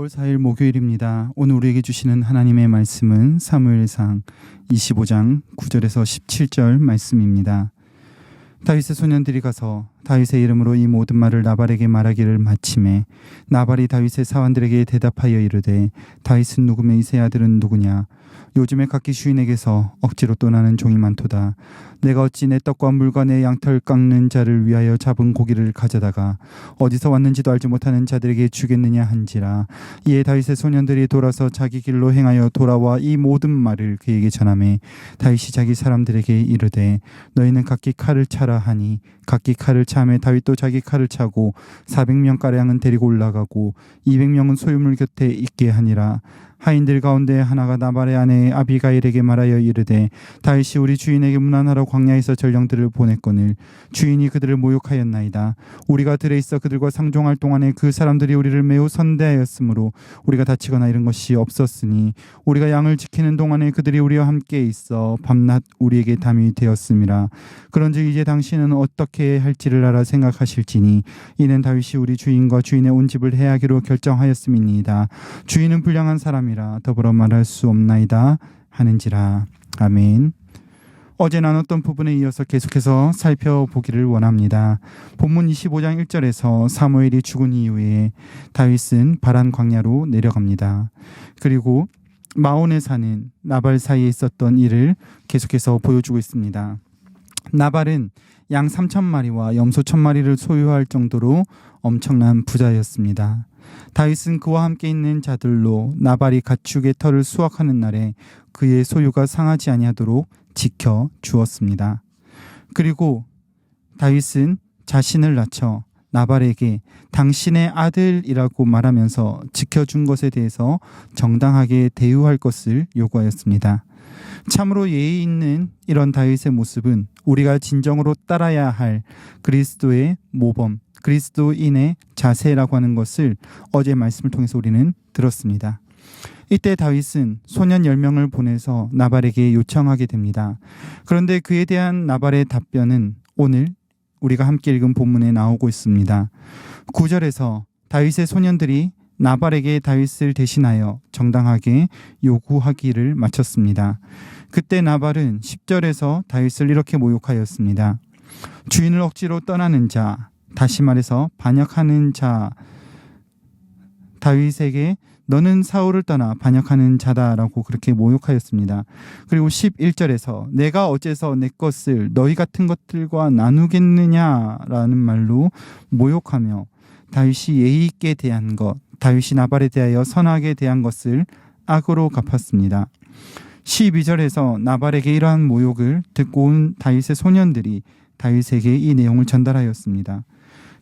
5월 4일 목요일입니다. 오늘 우리에게 주시는 하나님의 말씀은 사무엘상 25장 9절에서 17절 말씀입니다. 다윗의 소년들이 가서 다윗의 이름으로 이 모든 말을 나발에게 말하기를 마침에 나발이 다윗의 사환들에게 대답하여 이르되 다윗은 누구며 이새의 아들은 누구냐? 요즘에 각기 주인에게서 억지로 떠나는 종이 많도다. 내가 어찌 내 떡과 물과 내 양털 깎는 자를 위하여 잡은 고기를 가져다가 어디서 왔는지도 알지 못하는 자들에게 주겠느냐 한지라. 이에 다윗의 소년들이 돌아서 자기 길로 행하여 돌아와 이 모든 말을 그에게 전하매 다윗이 자기 사람들에게 이르되 너희는 각기 칼을 차라 하니 각기 칼을 차매 다윗도 자기 칼을 차고 400명가량은 데리고 올라가고 200명은 소유물 곁에 있게 하니라. 하인들 가운데 하나가 나발의 아내 아비가일에게 말하여 이르되 다윗이 우리 주인에게 문안하러 광야에서 전령들을 보냈거늘 주인이 그들을 모욕하였나이다. 우리가 들에 있어 그들과 상종할 동안에 그 사람들이 우리를 매우 선대하였으므로 우리가 다치거나 이런 것이 없었으니 우리가 양을 지키는 동안에 그들이 우리와 함께 있어 밤낮 우리에게 담이 되었음이라. 그런즉 이제 당신은 어떻게 할지를 알아 생각하실지니 이는 다윗이 우리 주인과 주인의 온 집을 해하기로 결정하였음이니이다. 주인은 불량한 사람이라 더불어 말할 수 없나이다 하는지라. 아멘. 어제 나눴던 부분에 이어서 계속해서 살펴보기를 원합니다. 본문 25장 1절에서 사무엘이 죽은 이후에 다윗은 바란 광야로 내려갑니다. 그리고 마온에 사는 나발 사이에 있었던 일을 계속해서 보여주고 있습니다. 나발은 양 3,000마리와 염소 1,000마리를 소유할 정도로 엄청난 부자였습니다. 다윗은 그와 함께 있는 자들로 나발이 가축의 털을 수확하는 날에 그의 소유가 상하지 아니하도록 지켜 주었습니다. 그리고 다윗은 자신을 낮춰 나발에게 당신의 아들이라고 말하면서 지켜준 것에 대해서 정당하게 대우할 것을 요구하였습니다. 참으로 예의 있는 이런 다윗의 모습은 우리가 진정으로 따라야 할 그리스도의 모범, 그리스도인의 자세라고 하는 것을 어제 말씀을 통해서 우리는 들었습니다. 이때 다윗은 소년 10명을 보내서 나발에게 요청하게 됩니다. 그런데 그에 대한 나발의 답변은 오늘 우리가 함께 읽은 본문에 나오고 있습니다. 9절에서 다윗의 소년들이 나발에게 다윗을 대신하여 정당하게 요구하기를 마쳤습니다. 그때 나발은 10절에서 다윗을 이렇게 모욕하였습니다. 주인을 억지로 떠나는 자, 다시 말해서 반역하는 자, 다윗에게 너는 사울을 떠나 반역하는 자다라고 그렇게 모욕하였습니다. 그리고 11절에서 내가 어째서 내 것을 너희 같은 것들과 나누겠느냐라는 말로 모욕하며 다윗이 예의 있게 대한 것, 다윗이 나발에 대하여 선하게 대한 것을 악으로 갚았습니다. 12절에서 나발에게 이러한 모욕을 듣고 온 다윗의 소년들이 다윗에게 이 내용을 전달하였습니다.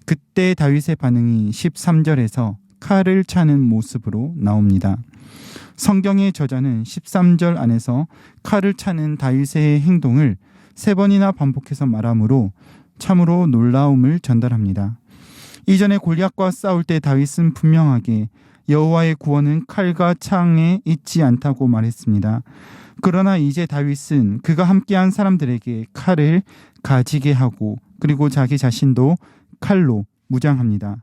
그때 다윗의 반응이 13절에서 칼을 차는 모습으로 나옵니다. 성경의 저자는 13절 안에서 칼을 차는 다윗의 행동을 3번이나 반복해서 말하므로 참으로 놀라움을 전달합니다. 이전에 골리앗과 싸울 때 다윗은 분명하게 여호와의 구원은 칼과 창에 있지 않다고 말했습니다. 그러나 이제 다윗은 그가 함께한 사람들에게 칼을 가지게 하고 그리고 자기 자신도 칼로 무장합니다.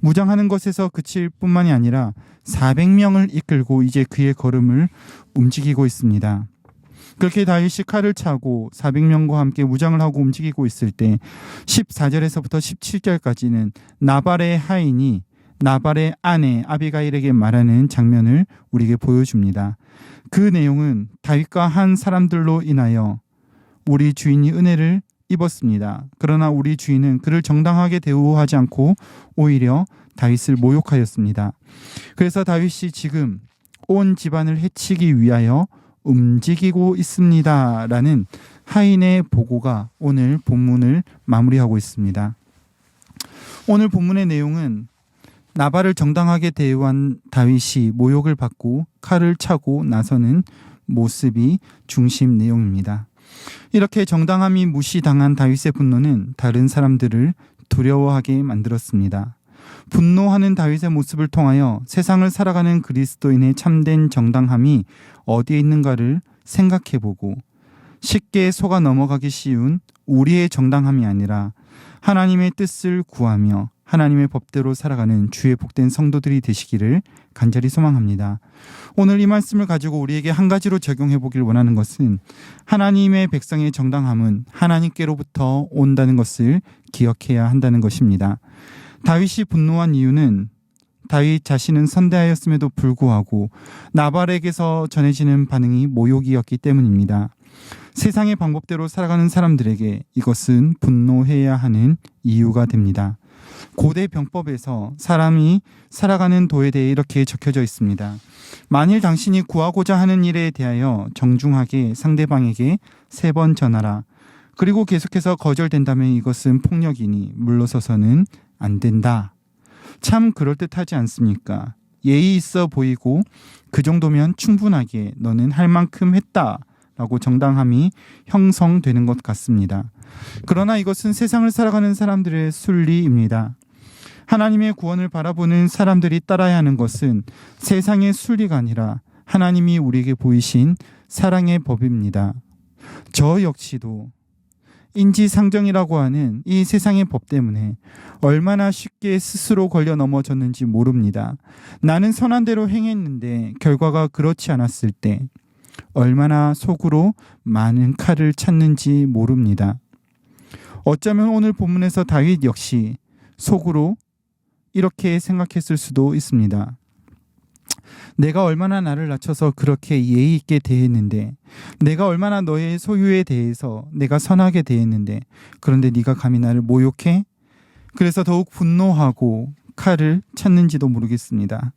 무장하는 것에서 그칠 뿐만이 아니라 400명을 이끌고 이제 그의 걸음을 움직이고 있습니다. 그렇게 다윗이 칼을 차고 400명과 함께 무장을 하고 움직이고 있을 때 14절에서부터 17절까지는 나발의 하인이 나발의 아내 아비가일에게 말하는 장면을 우리에게 보여줍니다. 그 내용은 다윗과 한 사람들로 인하여 우리 주인이 은혜를 입었습니다. 그러나 우리 주인은 그를 정당하게 대우하지 않고 오히려 다윗을 모욕하였습니다. 그래서 다윗이 지금 온 집안을 해치기 위하여 움직이고 있습니다. 라는 하인의 보고가 오늘 본문을 마무리하고 있습니다. 오늘 본문의 내용은 나발을 정당하게 대우한 다윗이 모욕을 받고 칼을 차고 나서는 모습이 중심 내용입니다. 이렇게 정당함이 무시당한 다윗의 분노는 다른 사람들을 두려워하게 만들었습니다. 분노하는 다윗의 모습을 통하여 세상을 살아가는 그리스도인의 참된 정당함이 어디에 있는가를 생각해보고 쉽게 속아 넘어가기 쉬운 우리의 정당함이 아니라 하나님의 뜻을 구하며 하나님의 법대로 살아가는 주의 복된 성도들이 되시기를 간절히 소망합니다. 오늘 이 말씀을 가지고 우리에게 한 가지로 적용해 보길 원하는 것은 하나님의 백성의 정당함은 하나님께로부터 온다는 것을 기억해야 한다는 것입니다. 다윗이 분노한 이유는 다윗 자신은 선대하였음에도 불구하고 나발에게서 전해지는 반응이 모욕이었기 때문입니다. 세상의 방법대로 살아가는 사람들에게 이것은 분노해야 하는 이유가 됩니다. 고대 병법에서 사람이 살아가는 도에 대해 이렇게 적혀져 있습니다. 만일 당신이 구하고자 하는 일에 대하여 정중하게 상대방에게 3번 전하라. 그리고 계속해서 거절된다면 이것은 폭력이니 물러서서는 안 된다. 참 그럴듯하지 않습니까? 예의 있어 보이고 그 정도면 충분하게 너는 할 만큼 했다 라고 정당함이 형성되는 것 같습니다. 그러나 이것은 세상을 살아가는 사람들의 순리입니다. 하나님의 구원을 바라보는 사람들이 따라야 하는 것은 세상의 순리가 아니라 하나님이 우리에게 보이신 사랑의 법입니다. 저 역시도 인지상정이라고 하는 이 세상의 법 때문에 얼마나 쉽게 스스로 걸려 넘어졌는지 모릅니다. 나는 선한 대로 행했는데 결과가 그렇지 않았을 때 얼마나 속으로 많은 칼을 찾는지 모릅니다. 어쩌면 오늘 본문에서 다윗 역시 속으로 이렇게 생각했을 수도 있습니다. 내가 얼마나 나를 낮춰서 그렇게 예의 있게 대했는데, 내가 얼마나 너의 소유에 대해서 내가 선하게 대했는데, 그런데 네가 감히 나를 모욕해? 그래서 더욱 분노하고 칼을 찾는지도 모르겠습니다.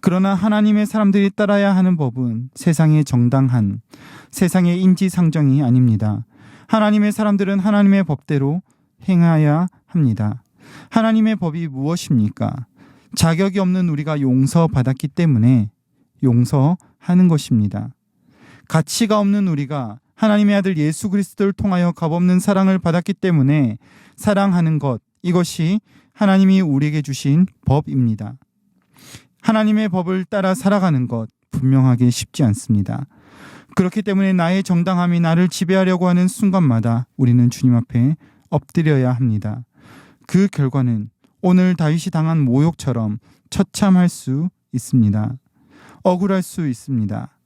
그러나 하나님의 사람들이 따라야 하는 법은 세상의 정당한, 세상의 인지상정이 아닙니다. 하나님의 사람들은 하나님의 법대로 행해야 합니다. 하나님의 법이 무엇입니까? 자격이 없는 우리가 용서받았기 때문에 용서하는 것입니다. 가치가 없는 우리가 하나님의 아들 예수 그리스도를 통하여 값없는 사랑을 받았기 때문에 사랑하는 것, 이것이 하나님이 우리에게 주신 법입니다. 하나님의 법을 따라 살아가는 것 분명하게 쉽지 않습니다. 그렇기 때문에 나의 정당함이 나를 지배하려고 하는 순간마다 우리는 주님 앞에 엎드려야 합니다. 그 결과는 오늘 다윗이 당한 모욕처럼 처참할 수 있습니다. 억울할 수 있습니다.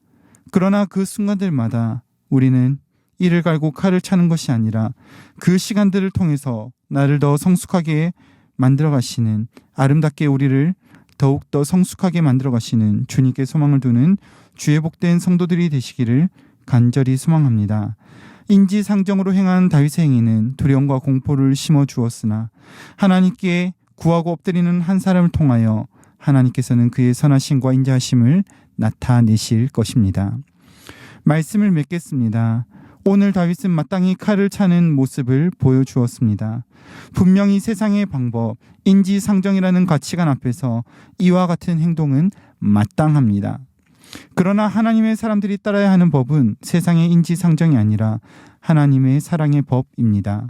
그러나 그 순간들마다 우리는 이를 갈고 칼을 차는 것이 아니라 그 시간들을 통해서 나를 더 성숙하게 만들어 가시는, 아름답게 우리를 더욱더 성숙하게 만들어 가시는 주님께 소망을 두는 주의 복된 성도들이 되시기를 간절히 소망합니다. 인지상정으로 행한 다윗의 행위는 두려움과 공포를 심어 주었으나 하나님께 구하고 엎드리는 한 사람을 통하여 하나님께서는 그의 선하심과 인자하심을 나타내실 것입니다. 말씀을 맺겠습니다. 오늘 다윗은 마땅히 칼을 차는 모습을 보여주었습니다. 분명히 세상의 방법, 인지상정이라는 가치관 앞에서 이와 같은 행동은 마땅합니다. 그러나 하나님의 사람들이 따라야 하는 법은 세상의 인지상정이 아니라 하나님의 사랑의 법입니다.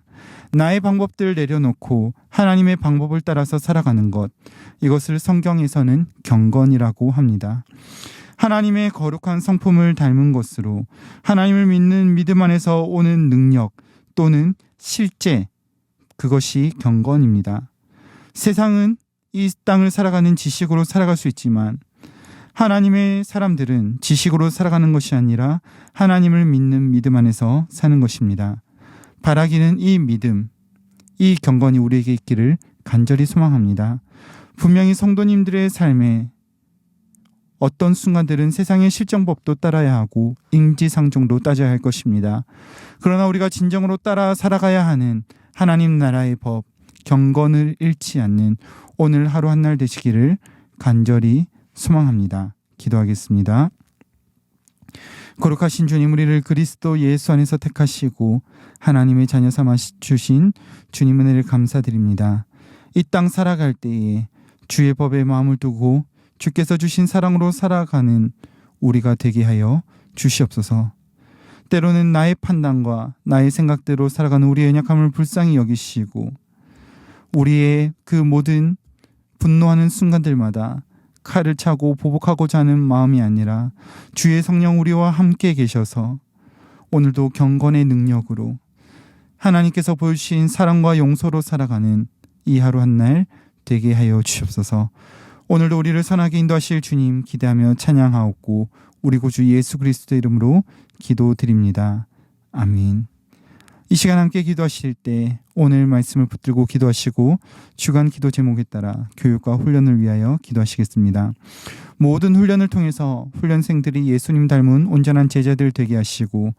나의 방법들을 내려놓고 하나님의 방법을 따라서 살아가는 것, 이것을 성경에서는 경건이라고 합니다. 하나님의 거룩한 성품을 닮은 것으로 하나님을 믿는 믿음 안에서 오는 능력 또는 실제, 그것이 경건입니다. 세상은 이 땅을 살아가는 지식으로 살아갈 수 있지만 하나님의 사람들은 지식으로 살아가는 것이 아니라 하나님을 믿는 믿음 안에서 사는 것입니다. 바라기는 이 믿음, 이 경건이 우리에게 있기를 간절히 소망합니다. 분명히 성도님들의 삶에 어떤 순간들은 세상의 실정법도 따라야 하고 인지상정도 따져야 할 것입니다. 그러나 우리가 진정으로 따라 살아가야 하는 하나님 나라의 법, 경건을 잃지 않는 오늘 하루 한날 되시기를 간절히 소망합니다. 기도하겠습니다. 거룩하신 주님, 우리를 그리스도 예수 안에서 택하시고 하나님의 자녀 삼아 주신 주님 은혜를 감사드립니다. 이 땅 살아갈 때에 주의 법에 마음을 두고 주께서 주신 사랑으로 살아가는 우리가 되게 하여 주시옵소서. 때로는 나의 판단과 나의 생각대로 살아가는 우리의 연약함을 불쌍히 여기시고 우리의 그 모든 분노하는 순간들마다 칼을 차고 보복하고자 하는 마음이 아니라 주의 성령 우리와 함께 계셔서 오늘도 경건의 능력으로 하나님께서 보여주신 사랑과 용서로 살아가는 이 하루 한날 되게 하여 주시옵소서. 오늘도 우리를 선하게 인도하실 주님 기대하며 찬양하옵고 우리 구주 예수 그리스도의 이름으로 기도드립니다. 아멘. 이 시간 함께 기도하실 때 오늘 말씀을 붙들고 기도하시고 주간 기도 제목에 따라 교육과 훈련을 위하여 기도하시겠습니다. 모든 훈련을 통해서 훈련생들이 예수님 닮은 온전한 제자들 되게 하시고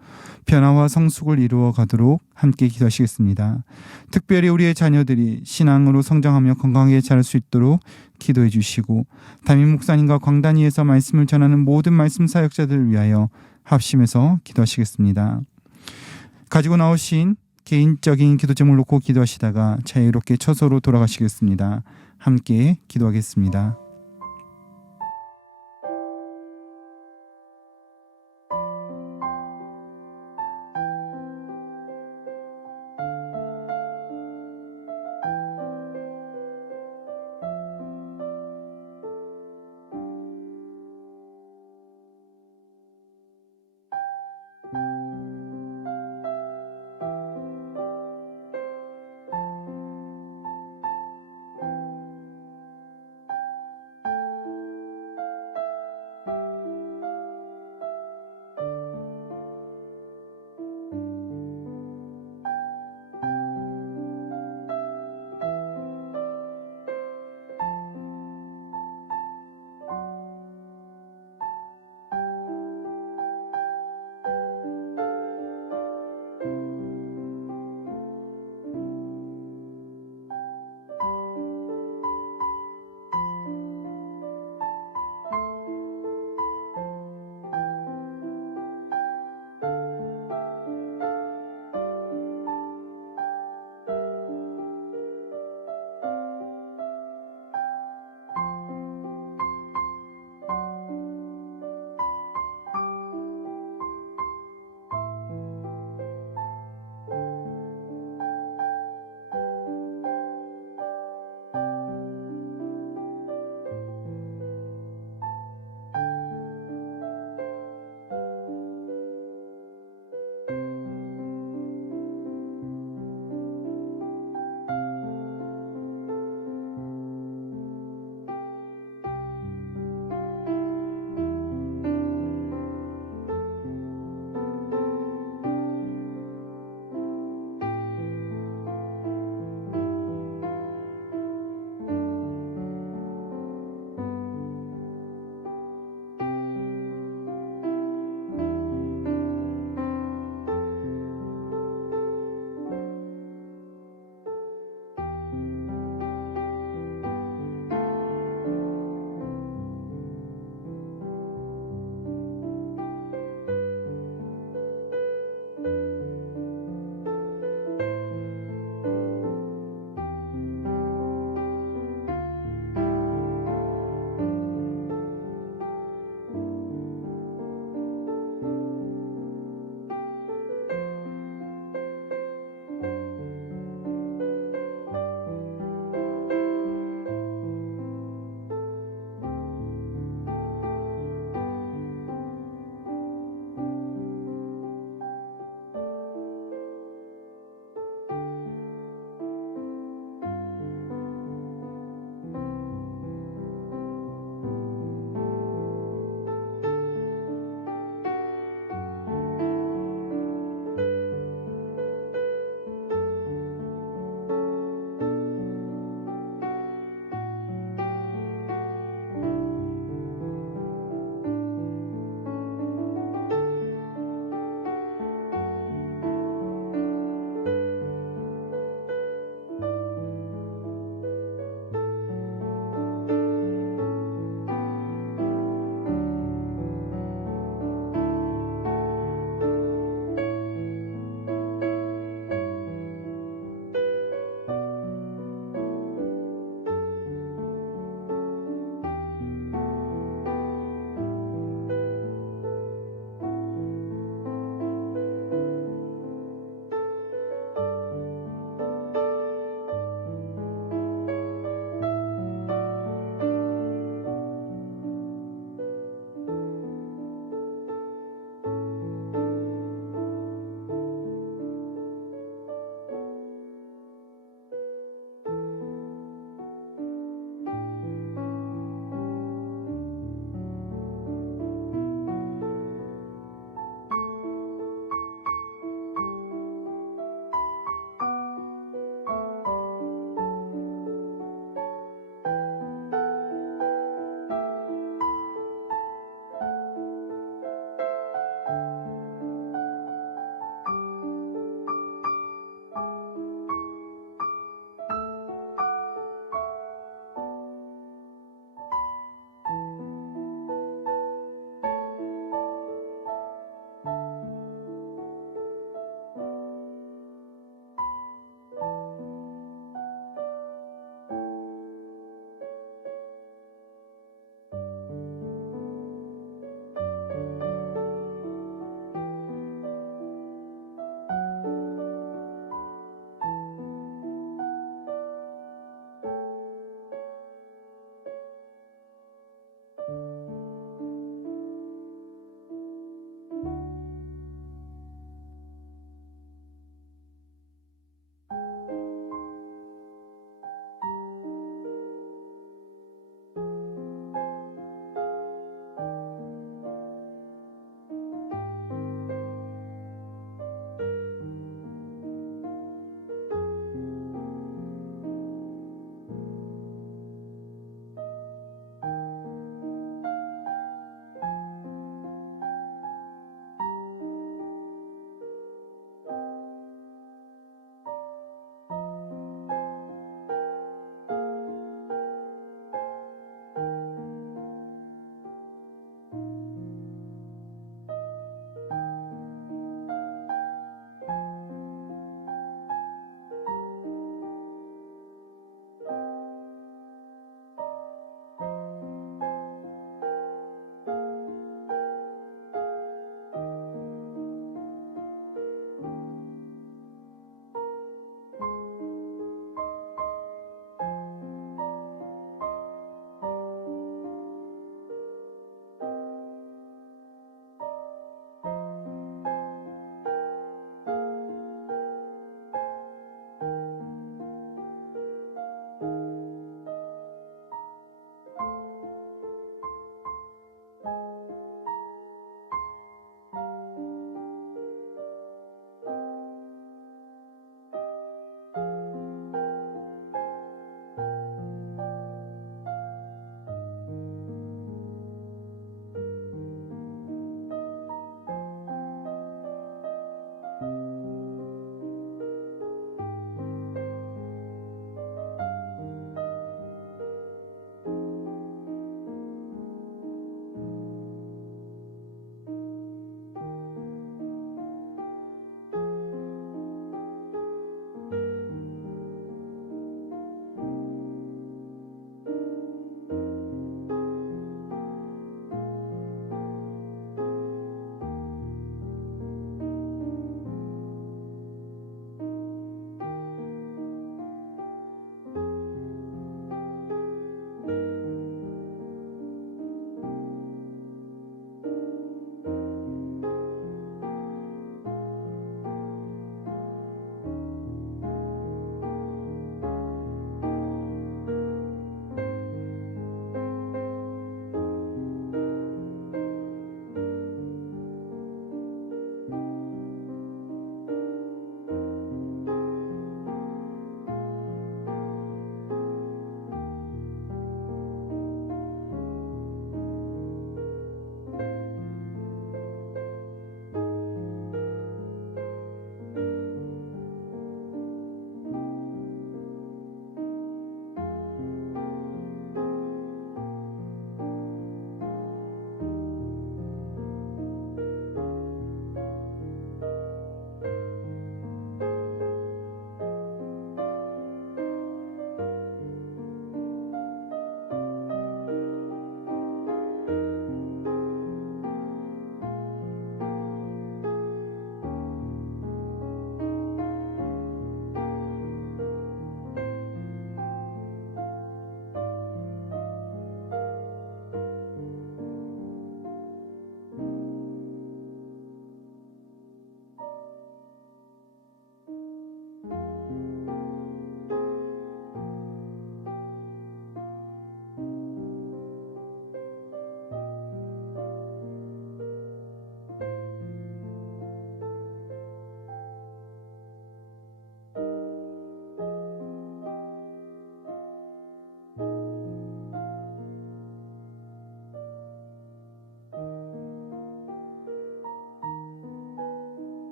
변화와 성숙을 이루어 가도록 함께 기도하시겠습니다. 특별히 우리의 자녀들이 신앙으로 성장하며 건강하게 자랄 수 있도록 기도해 주시고 담임 목사님과 광단위에서 말씀을 전하는 모든 말씀 사역자들을 위하여 합심해서 기도하시겠습니다. 가지고 나오신 개인적인 기도 제목을 놓고 기도하시다가 자유롭게 처소로 돌아가시겠습니다. 함께 기도하겠습니다.